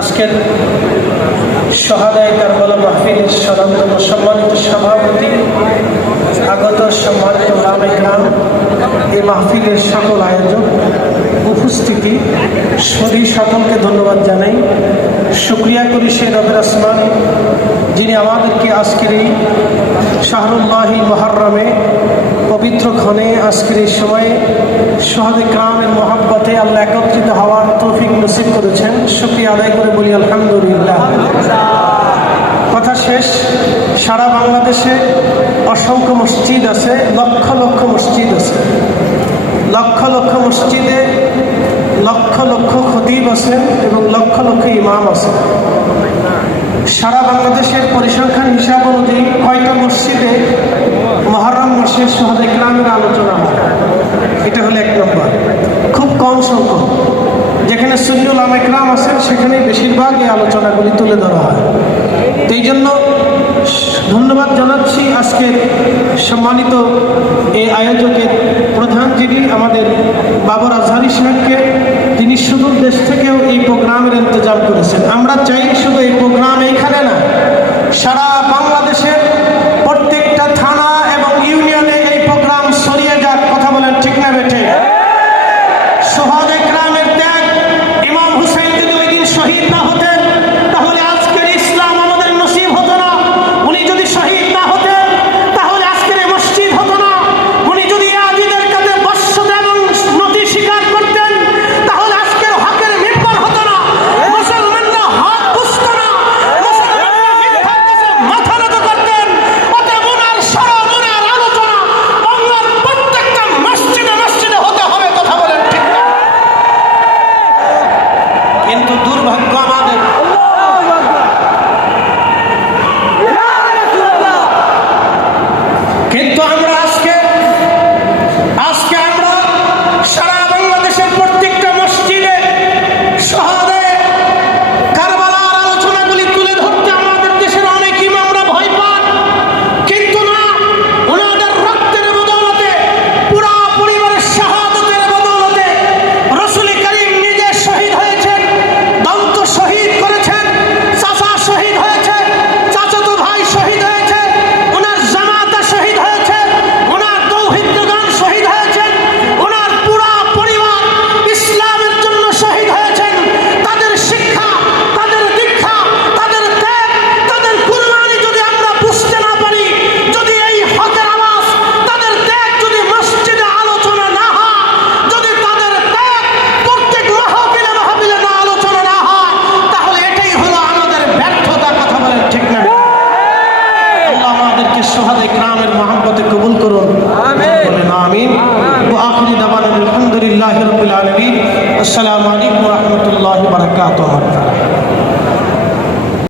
আজকের শাহাদায়ে কারবালা মাহফিলের সাধারণতম সম্মানিত সভাপতি, আগত সম্মানিত ওলামা ইকরাম, এই মাহফিলের সকল আয়োজক, উপস্থিতি সকলকে ধন্যবাদ জানাই। শুকরিয়া করি সে রবের আসমান যিনি আমাদেরকে আজকের এই শাহরুল্লাহি মুহাররমে পবিত্র ক্ষণে আজকের এই সময়ে শাহাদায়ে কিরামের মহব্বতে আল্লাহ একত্রিত হওয়ার তৌফিক নসিব করেছেন। শুকরিয়া আদায় করে বলি আলহামদুলিল্লাহ। কথা শেষ। সারা বাংলাদেশে অসংখ্য মসজিদ আছে, লক্ষ লক্ষ মসজিদ আছে, লক্ষ লক্ষ মসজিদে লক্ষ লক্ষ খতিব আছেন এবং লক্ষ লক্ষ ইমাম আছেন। সারা বাংলাদেশের পরিসংখ্যান হিসাব অনুযায়ী কয়টা মসজিদে মুহররম মাসে শাহাদায়ে কিরামের আলোচনা হয়? এটা হলো এক নম্বর। খুব কম সংখ্যক। যেখানে সুন্নি ওলামা ইকরাম আছেন সেখানে বেশিরভাগ এই আলোচনাগুলি তুলে ধরা হয়। তো এই জন্য ধন্যবাদ জানাচ্ছি আজকের সম্মানিত এই আয়োজকের প্রধান যিনি আমাদের বাবর আজহারি সাহেবকে, তিনি সুদূর দেশ থেকেও এই প্রোগ্রামের ইন্তজাম করেছেন। আমরা চাই শুধু এই প্রোগ্রাম এইখানে না, সারা বাংলাদেশের প্রত্যেকটা থানা এবং ইউনিয়নে এই প্রোগ্রাম ছড়িয়ে যাক। কথা বলেন ঠিক না বেঠে? শাহাদায়ে কিরামের ত্যাগ, ইমাম হুসাইন যদি ওই দিন শহীদ না হতেন তাহলে আজকের ইসলাম আমাদের নসিব হতো না। উনি যদি শহীদ না হতেন তাহলে আজকের এই মসজিদ হতো না। উনি যদি আজিদের কাছে বশ্যতা এবং নতি স্বীকার করতেন তাহলে আজকের হকের মিম্বর হতো না। মুসলমানরা হক বুঝতো না, মুসলমানরা মিথ্যার কাছে মাথা নত করতেন। অতএব ওনার স্মরণ, ওনার আলোচনা বাংলার প্রত্যেকটা মসজিদে মসজিদে হতে হবে। কথা বলেন ঠিক না? কিন্তু দুর্ভাগ্য আমাদের, কিন্তু আমরা আজকে আমরা সারা বাংলাদেশের প্রত্যেকটা মসজিদে শাহাদায়ে কারবালার আলোচনাগুলি তুলে ধরতে আমাদের দেশের অনেক ইমামরা ভয় পান। কিন্তু না, ওনাদের রক্তের বদৌলতে, পুরা পরিবারের শাহাদাতের বদৌলতে রাসূল করিম নিজে শহীদ হয়েছেন, দন্ত শহীদ করেছেন, চাচা শহীদ হয়েছে, চাচাতো ভাই শহীদ হয়েছে, ওনার জামাতা শহীদ হয়েছে, ওনার দৌহিত্রগণ শহীদ হয়েছেন, ওনার পুরা পরিবার ইসলামের জন্য শহীদ হয়েছেন। তাদের শিক্ষা, তাদের দীক্ষা, তাদের ত্যাগ, তাদের কুরবানি যদি আমরা বুঝতে না পারি, যদি এই হকের আওয়াজ, তাদের ত্যাগ যদি মসজিদে আলোচনা না হয়, যদি তাদের ত্যাগ প্রত্যেক মাহফিলে মাহফিলে না আলোচনা না হয়, তাহলে এটাই হলো আমাদের ব্যর্থতা। কথা বলেন ঠিক না? আল্লাহ আমাদেরকে শাহাদায়ে কিরামের মহব্বতে কবুল করুন। আমিন আমিন। ওয়া আখিরু দাওয়ানা আলহামদুলিল্লাহি রাব্বিল আলামিন। আসসালামু আলাইকুম ওয়া রাহমাতুল্লাহি ওয়া বারাকাতুহু।